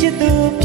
ជាទូ